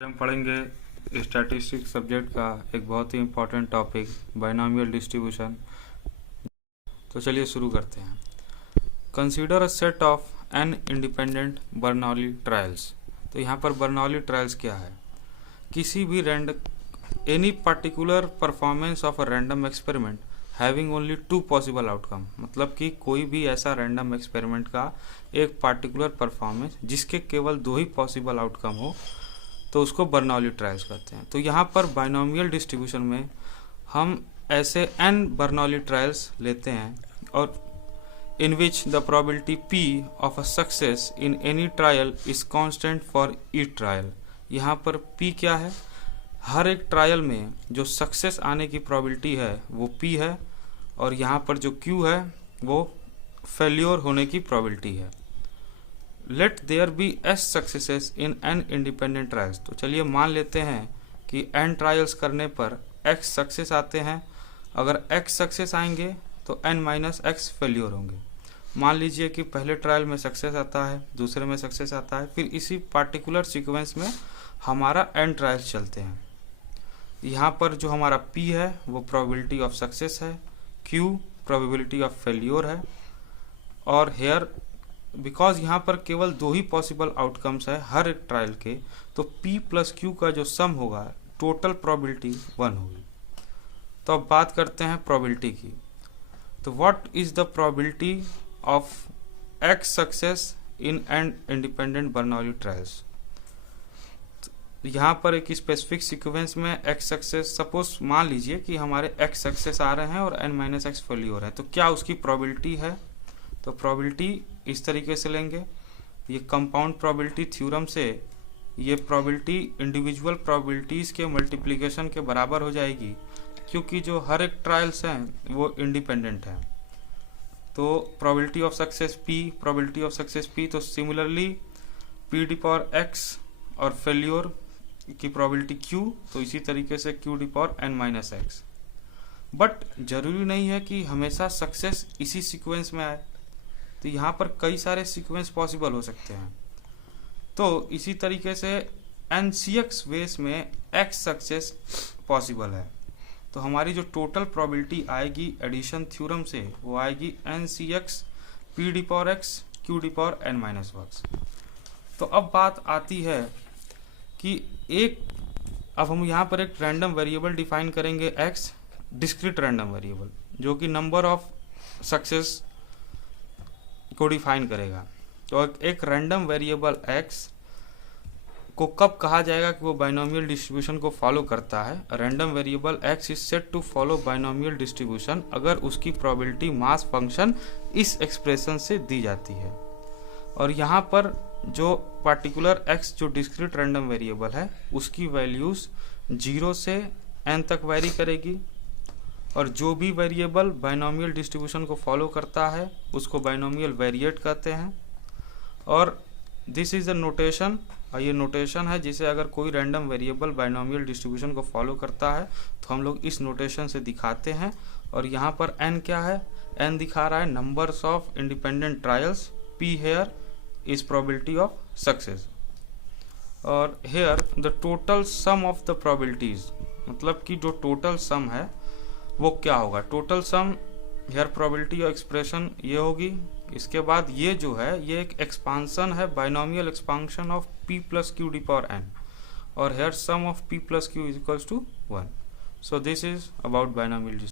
हम पढ़ेंगे statistics subject का एक बहुत ही इम्पोर्टेंट टॉपिक बाइनोमियल डिस्ट्रीब्यूशन। तो चलिए शुरू करते हैं। Consider a set of n independent Bernoulli trials. तो यहाँ पर बर्नौली ट्रायल्स क्या है? किसी भी any particular performance of a random experiment having only two possible outcome. मतलब कि कोई भी ऐसा रैंडम एक्सपेरिमेंट का एक पार्टिकुलर परफॉर्मेंस जिसके केवल दो ही पॉसिबल आउटकम हो, तो उसको बर्नौली ट्रायल्स कहते हैं। तो यहाँ पर बाइनोमियल डिस्ट्रीब्यूशन में हम ऐसे n बर्नौली ट्रायल्स लेते हैं और in which the probability p of a success in any trial is constant for each trial. यहाँ पर p क्या है? हर एक ट्रायल में जो सक्सेस आने की प्रोबेबिलिटी है वो p है, और यहाँ पर जो q है वो फेल्योर होने की प्रोबेबिलिटी है। Let there be s successes in n independent trials. तो चलिए मान लेते हैं कि एन ट्रायल्स करने पर एक्स सक्सेस आते हैं। अगर एक्स सक्सेस आएंगे तो एन माइनस एक्स फेल्योर होंगे। मान लीजिए कि पहले ट्रायल में सक्सेस आता है, दूसरे में सक्सेस आता है, फिर इसी पार्टिकुलर सीक्वेंस में हमारा एन ट्रायल्स चलते हैं। यहाँ पर जो हमारा पी है वो प्रोबेबिलिटी ऑफ सक्सेस है, क्यू प्रोबेबिलिटी ऑफ फेल्योर है, और हेयर बिकॉज यहाँ पर केवल दो ही पॉसिबल आउटकम्स है हर एक ट्रायल के, तो P प्लस Q का जो सम होगा टोटल प्रोबेबिलिटी 1 होगी। तो अब बात करते हैं प्रोबेबिलिटी की। तो what is the probability of X success in n independent Bernoulli trials. यहाँ पर एक स्पेसिफिक सीक्वेंस में X सक्सेस, सपोज मान लीजिए कि हमारे X सक्सेस आ रहे हैं और n माइनस एक्स फेल्योर है, तो क्या उसकी प्रोबेबिलिटी है? तो प्रोबेबिलिटी इस तरीके से लेंगे, ये कंपाउंड प्रोबेबिलिटी थ्योरम से ये प्रोबेबिलिटी इंडिविजुअल प्रोबेबिलिटीज़ के मल्टीप्लिकेशन के बराबर हो जाएगी, क्योंकि जो हर एक ट्रायल्स हैं वो इंडिपेंडेंट हैं। तो probability of success P, probability of success P, तो similarly P D power X और फेल्योर की प्रोबेबिलिटी Q, तो इसी तरीके से Q the power N minus x. But जरूरी नहीं है कि हमेशा सक्सेस इसी सीक्वेंस में आए, तो यहाँ पर कई सारे सीक्वेंस पॉसिबल हो सकते हैं। तो इसी तरीके से NCX वेस में X सक्सेस पॉसिबल है, तो हमारी जो टोटल प्रोबेबिलिटी आएगी एडिशन थ्योरम से वो आएगी NCX P D power X Q the power N minus x. तो अब बात आती है कि अब हम यहाँ पर एक रैंडम वेरिएबल डिफाइन करेंगे X, डिस्क्रीट रैंडम वेरिएबल, जो कि नंबर ऑफ सक्सेस को डिफाइन करेगा। तो एक रैंडम वेरिएबल x को कब कहा जाएगा कि वो बाइनोमियल डिस्ट्रीब्यूशन को फॉलो करता है? Random variable x is set to follow binomial distribution अगर उसकी प्रोबेबिलिटी मास फंक्शन इस एक्सप्रेशन से दी जाती है। और यहाँ पर जो पार्टिकुलर x जो डिस्क्रीट रैंडम वेरिएबल है उसकी वैल्यूज 0 से n तक वेरी करेगी, और जो भी वेरिएबल बाइनोमियल डिस्ट्रीब्यूशन को फॉलो करता है उसको बाइनोमियल वेरिएट कहते हैं। और दिस इज द नोटेशन, ये नोटेशन है जिसे अगर कोई रैंडम वेरिएबल बाइनोमियल डिस्ट्रीब्यूशन को फॉलो करता है तो हम लोग इस नोटेशन से दिखाते हैं। और यहाँ पर n क्या है? n दिखा रहा है numbers of independent trials, p here is probability of success, और here the total sum of the probabilities, मतलब कि जो टोटल सम है वो क्या होगा? टोटल सम हेयर प्रोबेबिलिटी और एक्सप्रेशन ये होगी। इसके बाद ये जो है ये एक एक्सपांसन है, binomial expansion of P plus Q the power N, और here sum of P plus Q is equals to 1। So this is about binomial